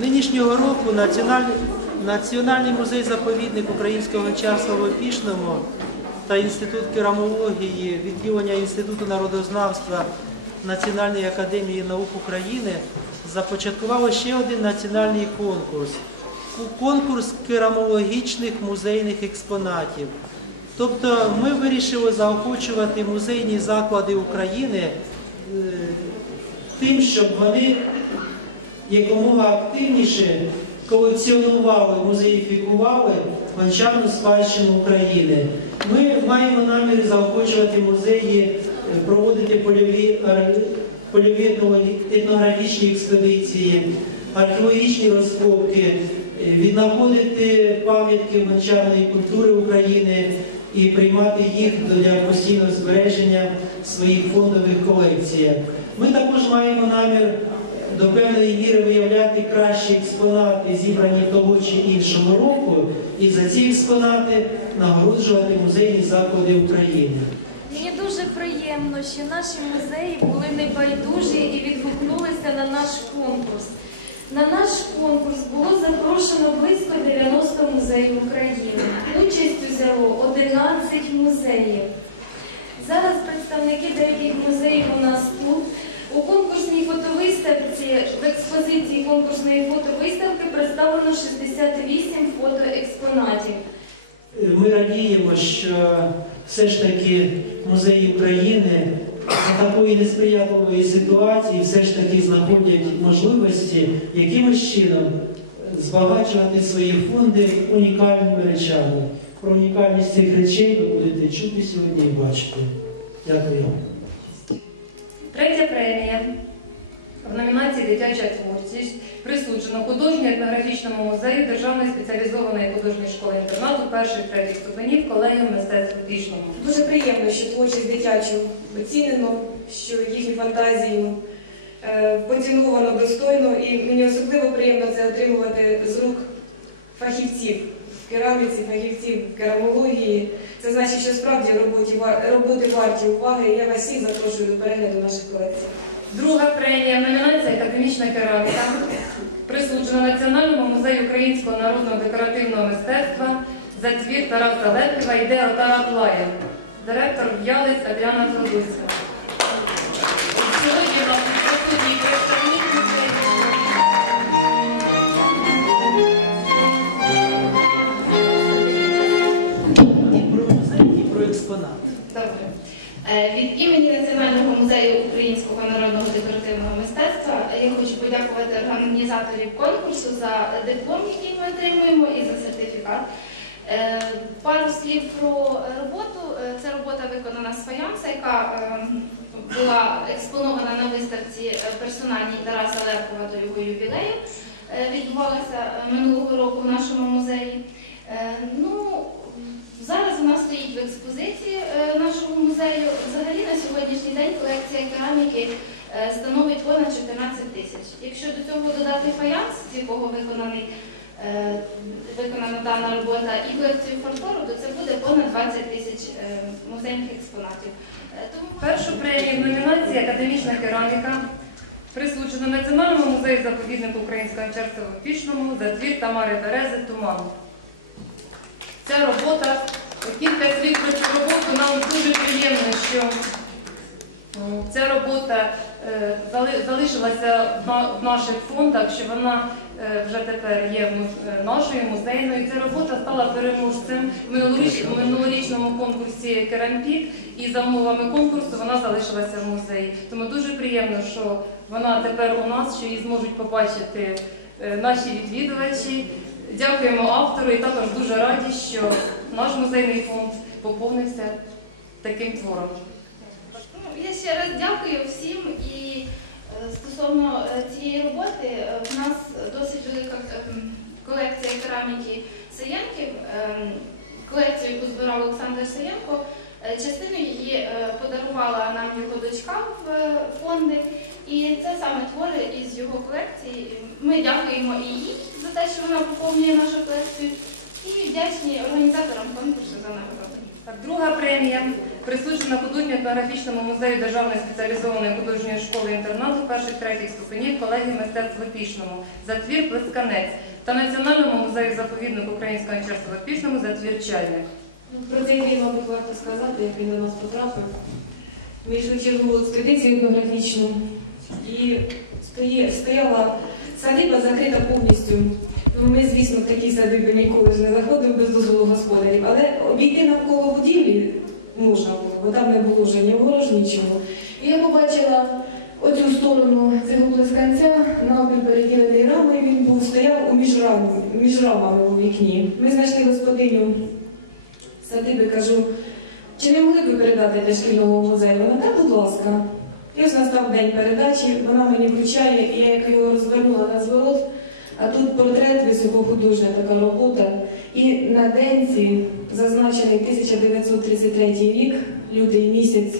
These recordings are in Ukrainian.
Нинішнього року Національний, Національний музей-заповідник українського часу в Опішному та Інститут керамології, відділення Інституту народознавства Національної академії наук України започаткувало ще один національний конкурс. Конкурс керамологічних музейних експонатів. Тобто ми вирішили заохочувати музейні заклади України е, тим, щоб вони якомога активніше колекціонували, музеїфікували гончарну спадщину України. Ми маємо намір заохочувати музеї е, проводити польові, польові етнографічні експедиції, археологічні розкопки, е, віднаходити пам'ятки гончарної культури України і приймати їх для постійного збереження своїх фондових колекціях. Ми також маємо намір до певної міри виявляти кращі експонати, зібрані того чи іншого року, і за ці експонати нагороджувати музейні заклади України. Мені дуже приємно, що наші музеї були небайдужі і відгукнулися на наш конкурс. На наш конкурс було запрошено близько 90 музеїв України. Участь взяло 11 музеїв. Зараз представники деяких музеїв у нас тут. У конкурсній фотовиставці, конкурсної фотовиставки представлено 68 фотоекспонатів. Ми радіємо, що все ж таки музеї України за такої несприятливої ситуації все ж таки знаходять можливості якимось чином збагачувати свої фонди унікальними речами. Про унікальність цих речей ви будете чути сьогодні і бачити. Дякую. Третя премія в номінації Дитяча присуджена художньо-етнографічному музею Державної спеціалізованої художньої школи інтернату перших третіх ступенів колегіум мистецтв Пішному. Дуже приємно, що творчість дитячу оцінено, що їхню фантазію е, поціновано достойно, і мені особливо приємно це отримувати з рук фахівців кераміці, фахівців керамології. Це значить, що справді роботи варті уваги. Я вас всіх запрошую до перегляду наших колекцій. Друга премія в номінації Академічна кераміка присуджена Національному музею українського народного декоративного мистецтва за твір Тараса Лепіва «Іде Отара Плая», директор В'ялець Адріана Федуцька. Сьогодні нас присутній представник музею. І про музей, і про експонат. Добре. Е, Від імені Національного музею українського народного декоративного я хочу подякувати організаторів конкурсу за диплом, який ми отримуємо, і за сертифікат. Е, Пару слів про роботу. Це робота виконана з фаянса, яка е, була експонована на виставці е, персональній Тараса Левкова до його ювілею. Е, Відбувалася минулого року в нашому музеї. Ну, Зараз вона стоїть в експозиції нашого музею. Взагалі на сьогоднішній день колекція кераміки становить понад 14 тисяч. Якщо до цього додати фаянс, з якого е, виконана дана робота, і колекцію фарфору, то це буде понад 20 тисяч е, музейних експонатів. Е, Першу премію в номінації Академічна кераміка присуджено Національному музею заповіднику українського черця в Пішному за твір Тамари Терези Туман. Ця робота, кілька слів про цю роботу, нам дуже приємно, що ця робота залишилася в на- в наших фондах, що вона е, вже тепер є е, нашою музейною. Ця робота стала переможцем в минулорічному конкурсі Керампік, і за умовами конкурсу вона залишилася в музеї. Тому дуже приємно, що вона тепер у нас, що її зможуть побачити е, наші відвідувачі. Дякуємо автору і також дуже раді, що наш музейний фонд поповнився таким твором. Ну, Я ще раз дякую всім і е, стосовно е, цієї роботи е, в нас досить велика е, м, колекція кераміки Саєнків, е, колекцію, яку збирав Олександр Саєнко. Е, Частину її е, подарувала нам його дочка в е, фонди, і це саме твори із його колекції. Ми дякуємо і їй за те, що вона поповнює нашу колекцію, і вдячні організаторам конкурсу за нагороду. Так, друга премія присуджена художньо етнографічному музею Державної спеціалізованої художньої школи інтернату перших третіх ступенів колегії мистецтв в за твір Плесканець та Національному музею заповіднику Українського черства в за твір Чайник. Ну, Про цей твір, мабуть, варто сказати, як він до нас потрапив. Йшли чергову експедицію етнографічну і стояла садиба закрита повністю. Ну, ми, звісно, в такі садиби ніколи ж не заходимо без дозволу господарів, але обійти навколо будівлі можна було, бо там не було вже ні ворож, нічого. І я побачила оцю сторону цього плесканця, напів переділений рамою, він був стояв у між, рам, між у вікні. Ми знайшли господиню садиби, кажу, чи не могли б ви передати для шкільного музею? Вона, так, будь ласка. І ось настав день передачі, вона мені вручає, і я як його розвернула на зворот, а тут портрет високохудожня така робота. І на денці зазначений 1933 рік, лютий місяць.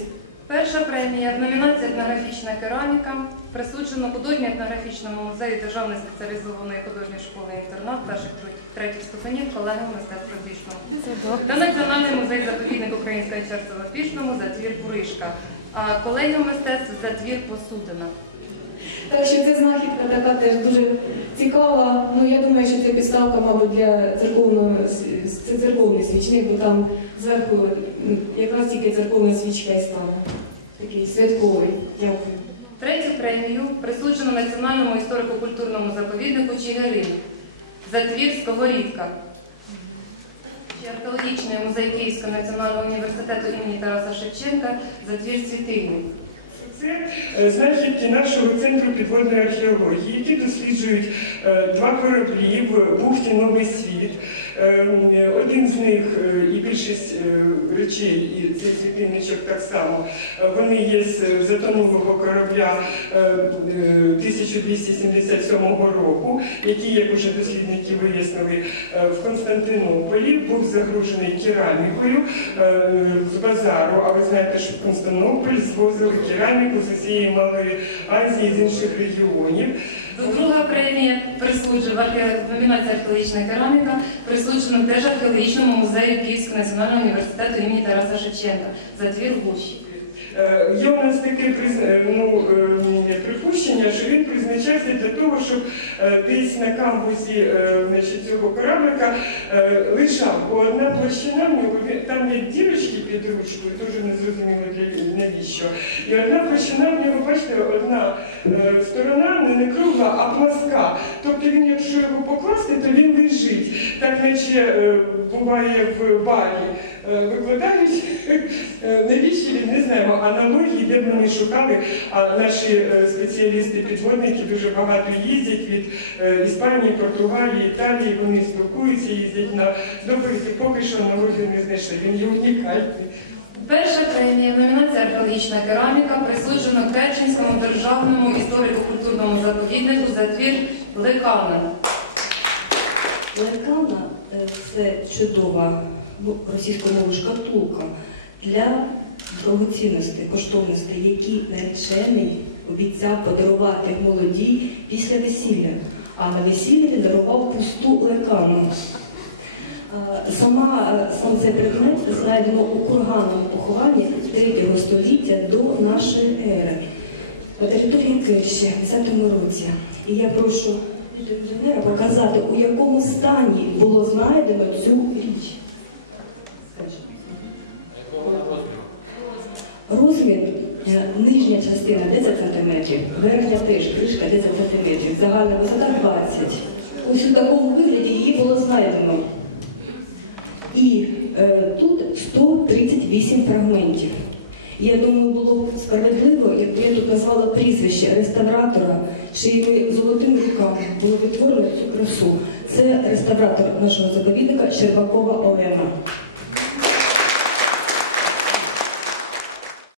Перша премія в номінації етнографічна кераміка присуджена художньо-етнографічному музею Державної спеціалізованої художньої школи інтернат перших третіх ступенів колегам мистецтв Опішного. Та Національний музей заповідник Українського черства в за твір Пуришка, а колегіум мистецтв за твір Посудина. Так що ця знахідка така теж дуже цікава. Ну я думаю, що це підставка, мабуть, для церковного це церковний свічник, бо там зверху якраз тільки церковна свічка і стала. Такий святковий. Дякую. Третю премію присуджено Національному історико-культурному заповіднику Чигирин за твір Сковорідка. Археологічний музей Київського національного університету імені Тараса Шевченка за твір Світильник. Це е, знахідки нашого центру підводної археології, які досліджують е, два кораблі в бухті Новий світ. Е, Один з них і більшість речей, і цей світильничок так само, вони є з затонулого корабля е, е, 1277 року, який, як уже дослідники вияснили, в Константинополі був загружений керамікою з базару. А ви знаєте, що в Константинополь звозили кераміку з усієї Малої Азії, з інших регіонів. Друга премія присуджена в номінації археологічна кераміка присуджена Держархеологічному музею Київського національного університету імені Тараса Шевченка за твір Гущі. Е, Є у нас таке е, ну, е, припущення, що він призначався для того, щоб десь на камбусі е, значить, цього кораблика лежав, бо одна площина там є дірочки під ручкою, дуже не зрозуміло для навіщо. І одна площина в нього, бачите, одна е, сторона не, кругла, а пласка. Тобто він, якщо його покласти, то він лежить. Так наче е, буває в барі. Е, Викладають, навіщо він не знаємо. Аналогії, де б ми шукали, а наші спеціалісти-підводники дуже багато їздять від Іспанії, Португалії, Італії, вони спілкуються, їздять на доповіді, поки що аналогію не знайшли. Він є унікальний. Перша премія номінація археологічна кераміка присуджена Керченському державному історико-культурному заповіднику за твір. Лекана е, це чудова російською шкатулка для дорогоцінностей, коштовностей, які наречений обіцяв подарувати молодій після весілля. А на весіллі він дарував пусту лекану. Е, Сама, е, сам цей предмет знайдено у курганному похованні 3 століття до нашої ери на території Керчі в 10 році. І я прошу інженера показати, у якому стані було знайдено цю річ. Розмір е, нижня частина 10 см, верхня теж кришка 10 см, загальна висота 20 Ось у такому вигляді її було знайдено. І е, тут 138 фрагментів. Я думаю, було б справедливо, якби я тут назвала прізвище реставратора, чиїми золотими руками було відтворено цю красу. Це реставратор нашого заповідника Щербакова Олена.